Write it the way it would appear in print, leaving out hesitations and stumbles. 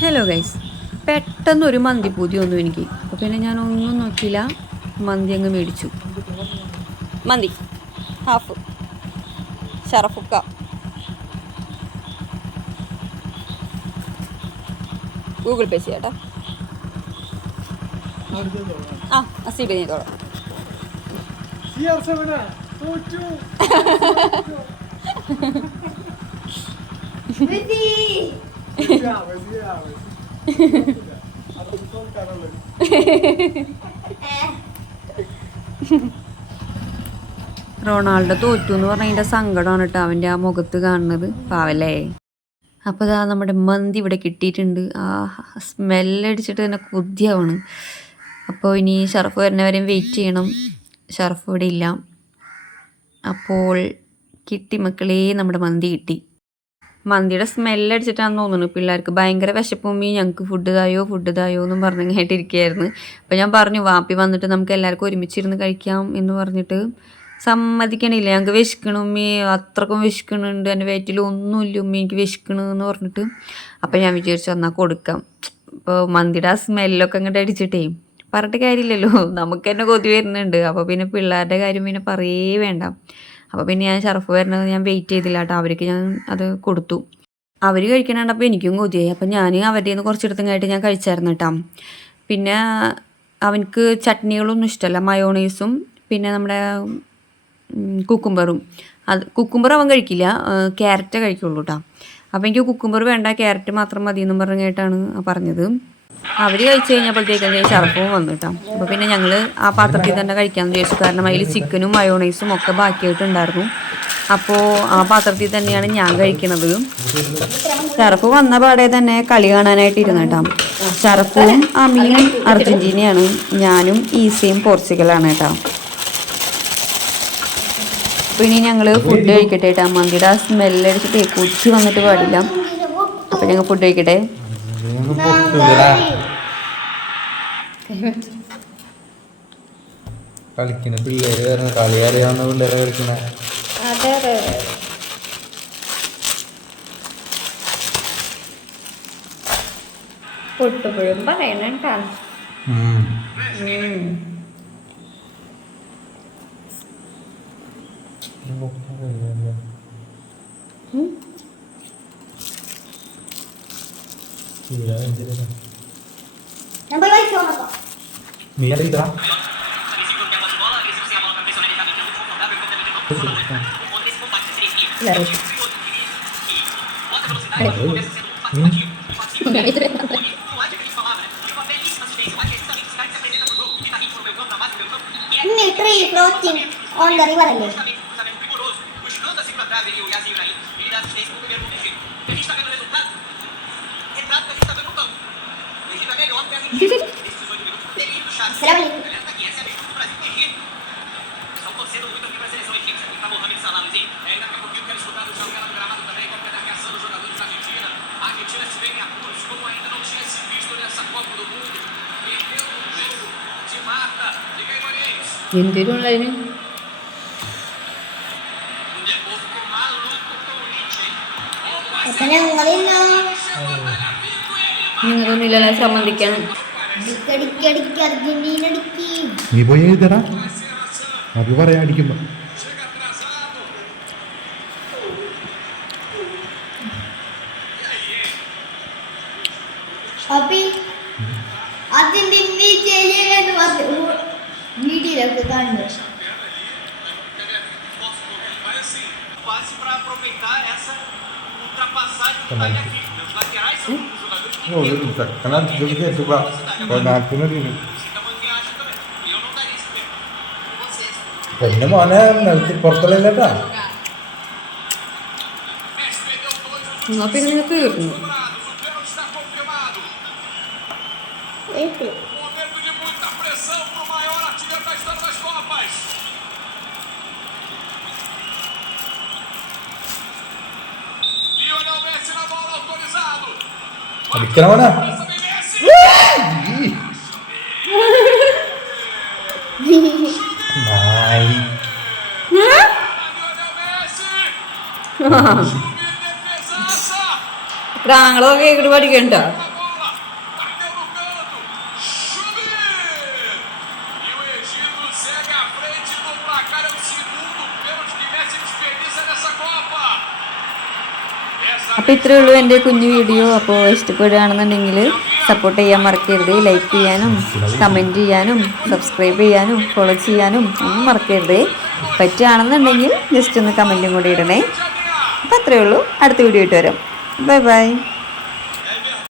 Hello guys, പെട്ടെന്നൊരു മന്തിപ്പൂതി വന്നു എനിക്ക്. അപ്പോൾ പിന്നെ ഞാൻ ഒന്നും നോക്കിയില്ല, മന്തി അങ്ങ് മേടിച്ചു. മന്തി ഹാഫ് ഷറഫുക്ക. ഗൂഗിൾ പേ ചെയ്യാട്ടോ. അസീബ് ചെയ്തോളാം. റൊണാൾഡോ തോറ്റു എന്ന് പറഞ്ഞതിൻ്റെ സങ്കടമാണ് കേട്ടോ അവൻ്റെ ആ മുഖത്ത് കാണുന്നത്. പാവല്ലേ. അപ്പോൾ ഇതാ നമ്മുടെ മന്തി ഇവിടെ കിട്ടിയിട്ടുണ്ട്. ആ സ്മെല്ലടിച്ചിട്ട് തന്നെ കൊതിയാവാണ്. അപ്പോൾ ഇനി ഷറഫ് വരുന്നവരെയും വെയിറ്റ് ചെയ്യണം. ഷറഫ് ഇവിടെ ഇല്ല. അപ്പോൾ കിട്ടി മക്കളേ, നമ്മുടെ മന്തി കിട്ടി. മന്തിയുടെ സ്മെല്ലടിച്ചിട്ടാണെന്ന് തോന്നുന്നു പിള്ളേർക്ക് ഭയങ്കര വിശപ്പും ഞങ്ങൾക്ക് ഫുഡ് തായോ എന്നും പറഞ്ഞിരിക്കുകയായിരുന്നു. അപ്പോൾ ഞാൻ പറഞ്ഞു വാപ്പി വന്നിട്ട് നമുക്ക് എല്ലാവർക്കും ഒരുമിച്ചിരുന്ന് കഴിക്കാം എന്ന് പറഞ്ഞിട്ട് സമ്മതിക്കണില്ല. ഞങ്ങൾക്ക് വിശക്കണം ഉമ്മി, അത്രക്കും വിശക്കണുണ്ട്, എൻ്റെ വയറ്റിൽ ഒന്നുമില്ല ഉമ്മി, എനിക്ക് വിശക്കണമെന്ന് പറഞ്ഞിട്ട്. അപ്പോൾ ഞാൻ വിചാരിച്ചു എന്നാൽ കൊടുക്കാം. അപ്പോൾ മന്തിയുടെ ആ സ്മെല്ലൊക്കെ അങ്ങോട്ട് അടിച്ചിട്ടേ പറഞ്ഞിട്ട് കാര്യമില്ലല്ലോ, നമുക്ക് തന്നെ കൊതി വരുന്നുണ്ട്. അപ്പോൾ പിന്നെ പിള്ളേരുടെ കാര്യം പിന്നെ പറയേ വേണ്ട. അപ്പോൾ പിന്നെ ഞാൻ ഷറഫ് വരുന്നത് ഞാൻ വെയിറ്റ് ചെയ്തില്ല കേട്ടോ. അവർക്ക് ഞാൻ അത് കൊടുത്തു. അവർ കഴിക്കണുണ്ടപ്പോൾ എനിക്കും കൊതിയായി. അപ്പം ഞാൻ അവരുടെ നിന്ന് കുറച്ചെടുത്തങ്ങായിട്ട് ഞാൻ കഴിച്ചായിരുന്നു കേട്ടോ. പിന്നെ അവനക്ക് ചട്നികളൊന്നും ഇഷ്ടമല്ല, മയോണൈസും പിന്നെ നമ്മുടെ കുക്കുംബറും. കുക്കുംബർ അവൻ കഴിക്കില്ല, ക്യാരറ്റേ കഴിക്കുള്ളൂ കേട്ടോ. അപ്പോൾ എനിക്ക് കുക്കുംബർ വേണ്ട, ക്യാരറ്റ് മാത്രം മതി എന്നും പറഞ്ഞിട്ടാണ് പറഞ്ഞത്. അവർ കഴിച്ച് കഴിഞ്ഞപ്പോഴത്തേക്കും ഷറഫും വന്നു കേട്ടോ. അപ്പോൾ പിന്നെ ഞങ്ങൾ ആ പാത്രത്തിൽ തന്നെ കഴിക്കാമെന്ന് വിചാരിച്ചു. കാരണം അതിൽ ചിക്കനും മയോണൈസും ഒക്കെ ബാക്കിയായിട്ടുണ്ടായിരുന്നു. അപ്പോൾ ആ പാത്രത്തിൽ തന്നെയാണ് ഞാൻ കഴിക്കുന്നത്. ഷറഫ് വന്ന പാടെ തന്നെ കളി കാണാനായിട്ട് ഇരുന്നു കേട്ടോ. ഷറഫും അമിയും അർജൻറ്റീനയാണ്, ഞാനും ഈസയും പോർച്ചുഗലാണ് കേട്ടോ. അപ്പോൾ ഇനി ഞങ്ങൾ ഫുഡ് കഴിക്കട്ടെ കേട്ടോ. മന്തിയുടെ ആ സ്മെല്ലടിച്ചിട്ട് കൊച്ചി വന്നിട്ട് പാടില്ല. അപ്പോൾ ഞങ്ങൾ ഫുഡ് കഴിക്കട്ടെ. കളിക്കുന്ന പിള്ളേര് കളി അറിയാവുന്ന പിള്ളേരെ കളിക്കുന്ന. പൊട്ടുപഴും പറയണേട്ടാ. നീ അറിയില്ല on the river again. എന്തിനുള്ളതിന് നിങ്ങളൊന്നുമില്ലല്ലോ സംബന്ധിക്കാണ്. നീ പോയി എഴുതടാ, അത് പറയാ അടിക്കുമ്പോ. വീഡിയോയിലൊക്കെ കണ്ടു. പിന്നെ മോനെ നിർത്തി പുറത്തുള്ളേട്ടാ. പിന്നെ നിങ്ങൾക്ക് തീർന്നു. അടിക്കണവനാ. ക്രാങ്ങളൊക്കെ കേട്ട് പഠിക്കണ്ട. അപ്പോൾ ഇത്രയേ ഉള്ളൂ എൻ്റെ കുഞ്ഞു വീഡിയോ. അപ്പോൾ ഇഷ്ടപ്പെടുകയാണെന്നുണ്ടെങ്കിൽ സപ്പോർട്ട് ചെയ്യാൻ മറക്കരുത്. ലൈക്ക് ചെയ്യാനും കമൻറ്റ് ചെയ്യാനും സബ്സ്ക്രൈബ് ചെയ്യാനും ഫോളോ ചെയ്യാനും ഒന്നും മറക്കരുത്. പറ്റുകയാണെന്നുണ്ടെങ്കിൽ ജസ്റ്റ് ഒന്ന് കമൻറ്റും കൂടി ഇടണേ. അപ്പോൾ അത്രയേ ഉള്ളൂ. അടുത്ത വീഡിയോ ആയിട്ട് വരാം. Bye bye.